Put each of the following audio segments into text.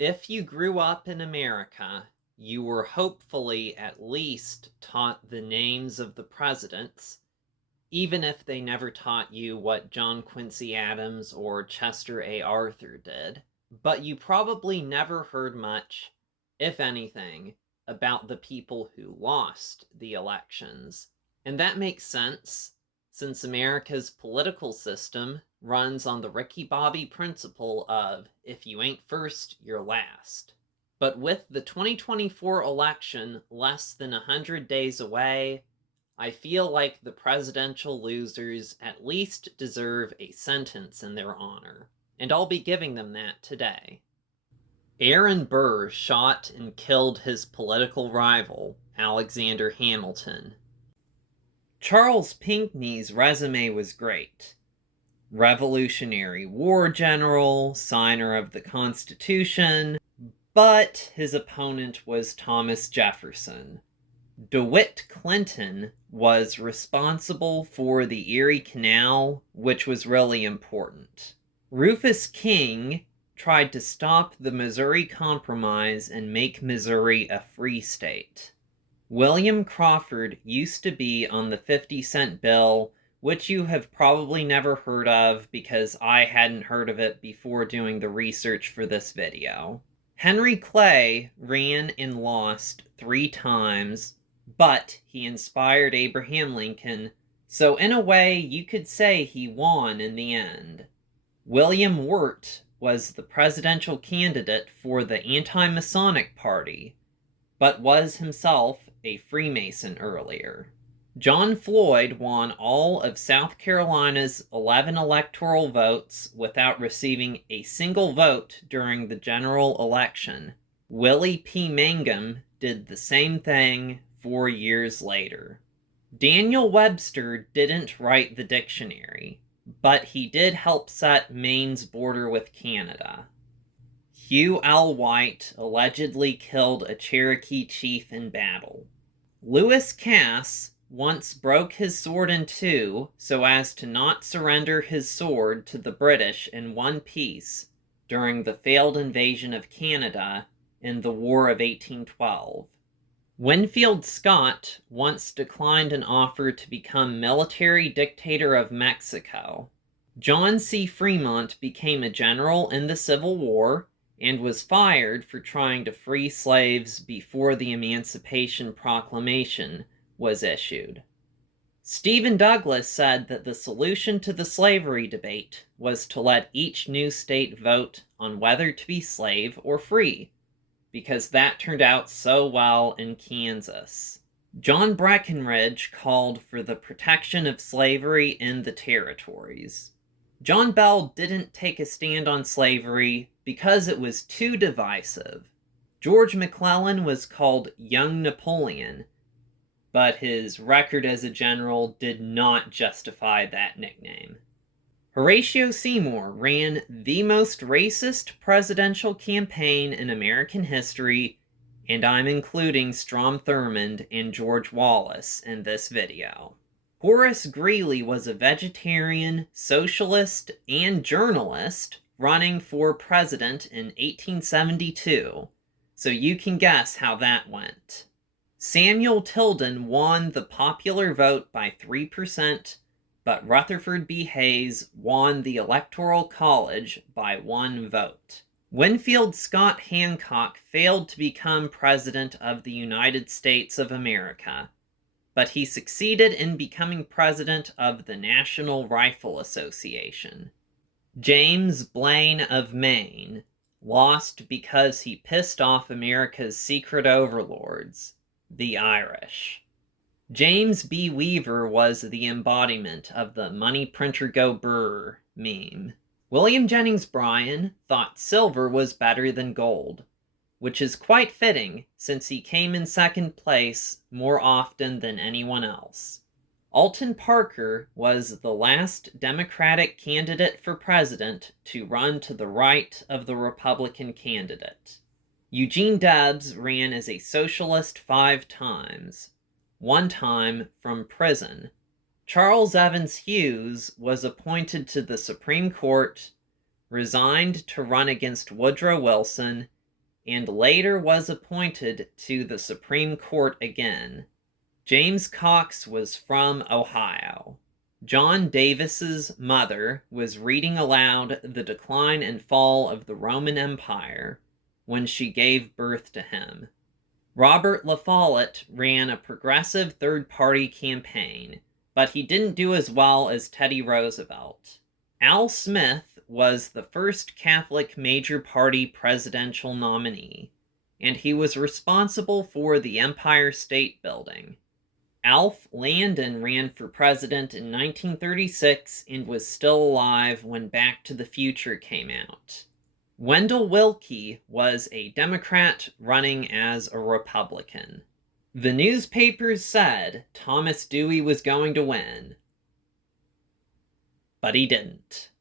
If you grew up in America, you were hopefully at least taught the names of the presidents, even if they never taught you what John Quincy Adams or Chester A. Arthur did. But you probably never heard much, if anything, about the people who lost the elections. And that makes sense, since America's political system runs on the Ricky Bobby principle of, if you ain't first, you're last. But with the 2024 election less than 100 days away, I feel like the presidential losers at least deserve a sentence in their honor, and I'll be giving them that today. Aaron Burr shot and killed his political rival, Alexander Hamilton. Charles Pinckney's resume was great. Revolutionary War general, signer of the Constitution, but his opponent was Thomas Jefferson. Dewitt Clinton was responsible for the Erie Canal, which was really important. Rufus King tried to stop the Missouri Compromise and make Missouri a free state. William Crawford used to be on the 50-cent bill, which you have probably never heard of because I hadn't heard of it before doing the research for this video. Henry Clay ran and lost 3 times, but he inspired Abraham Lincoln, so in a way you could say he won in the end. William Wirt was the presidential candidate for the Anti-Masonic Party, but was himself a Freemason earlier. John Floyd won all of South Carolina's 11 electoral votes without receiving a single vote during the general election. Willie P. Mangum did the same thing 4 years later. Daniel Webster didn't write the dictionary, but he did help set Maine's border with Canada. Hugh White allegedly killed a Cherokee chief in battle. Lewis Cass once broke his sword in 2 so as to not surrender his sword to the British in one piece during the failed invasion of Canada in the War of 1812. Winfield Scott once declined an offer to become military dictator of Mexico. John C. Frémont became a general in the Civil War and was fired for trying to free slaves before the Emancipation Proclamation was issued. Stephen Douglas said that the solution to the slavery debate was to let each new state vote on whether to be slave or free, because that turned out so well in Kansas. John Breckinridge called for the protection of slavery in the territories. John Bell didn't take a stand on slavery because it was too divisive. George McClellan was called Young Napoleon, but his record as a general did not justify that nickname. Horatio Seymour ran the most racist presidential campaign in American history, and I'm including Strom Thurmond and George Wallace in this video. Horace Greeley was a vegetarian, socialist, and journalist running for president in 1872, so you can guess how that went. Samuel Tilden won the popular vote by 3%, but Rutherford B. Hayes won the Electoral College by 1 vote. Winfield Scott Hancock failed to become President of the United States of America, but he succeeded in becoming President of the National Rifle Association. James Blaine of Maine lost because he pissed off America's secret overlords, the Irish. James B. Weaver was the embodiment of the money printer go Burr meme. William Jennings Bryan thought silver was better than gold, which is quite fitting since he came in second place more often than anyone else. Alton Parker was the last Democratic candidate for president to run to the right of the Republican candidate. Eugene Debs ran as a socialist 5 times, 1 time from prison. Charles Evans Hughes was appointed to the Supreme Court, resigned to run against Woodrow Wilson, and later was appointed to the Supreme Court again. James Cox was from Ohio. John Davis's mother was reading aloud The Decline and Fall of the Roman Empire when she gave birth to him. Robert La Follette ran a progressive third-party campaign, but he didn't do as well as Teddy Roosevelt. Al Smith was the first Catholic major party presidential nominee, and he was responsible for the Empire State Building. Alf Landon ran for president in 1936 and was still alive when Back to the Future came out. Wendell Willkie was a Democrat running as a Republican. The newspapers said Thomas Dewey was going to win, but he didn't.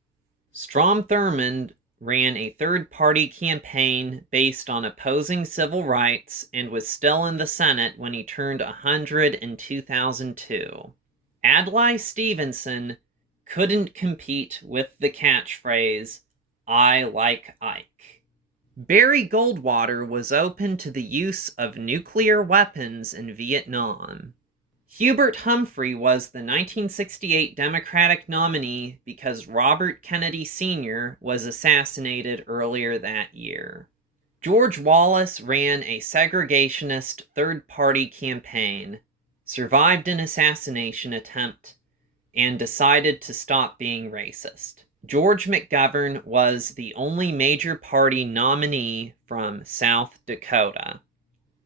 Strom Thurmond ran a third-party campaign based on opposing civil rights and was still in the Senate when he turned 100 in 2002. Adlai Stevenson couldn't compete with the catchphrase, "I like Ike." Barry Goldwater was open to the use of nuclear weapons in Vietnam. Hubert Humphrey was the 1968 Democratic nominee because Robert Kennedy Sr. was assassinated earlier that year. George Wallace ran a segregationist third-party campaign, survived an assassination attempt, and decided to stop being racist. George McGovern was the only major party nominee from South Dakota.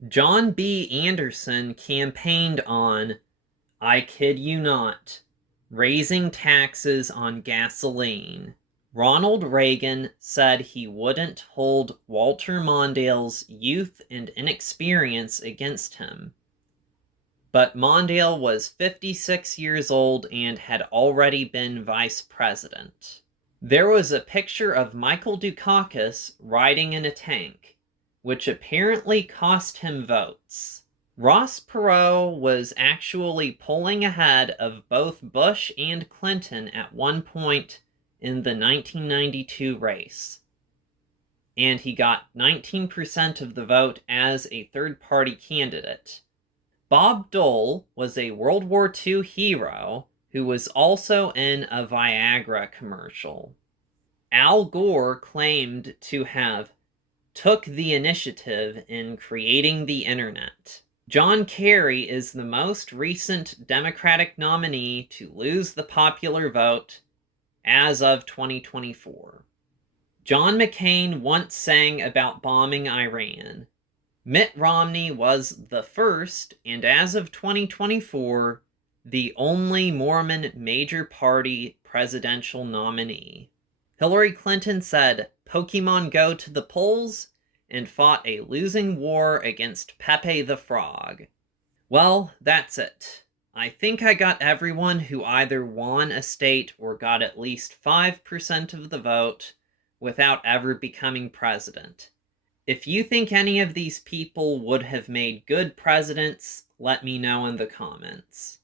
John B. Anderson campaigned on, I kid you not, raising taxes on gasoline. Ronald Reagan said he wouldn't hold Walter Mondale's youth and inexperience against him. But Mondale was 56 years old and had already been vice president. There was a picture of Michael Dukakis riding in a tank, which apparently cost him votes. Ross Perot was actually pulling ahead of both Bush and Clinton at one point in the 1992 race, and he got 19% of the vote as a third-party candidate. Bob Dole was a World War II hero who was also in a Viagra commercial. Al Gore claimed to have took the initiative in creating the internet. John Kerry is the most recent Democratic nominee to lose the popular vote as of 2024. John McCain once sang about bombing Iran. Mitt Romney was the first, and as of 2024, the only Mormon major party presidential nominee. Hillary Clinton said, Pokemon Go to the polls, and fought a losing war against Pepe the Frog. Well, that's it. I think I got everyone who either won a state or got at least 5% of the vote without ever becoming president. If you think any of these people would have made good presidents, let me know in the comments.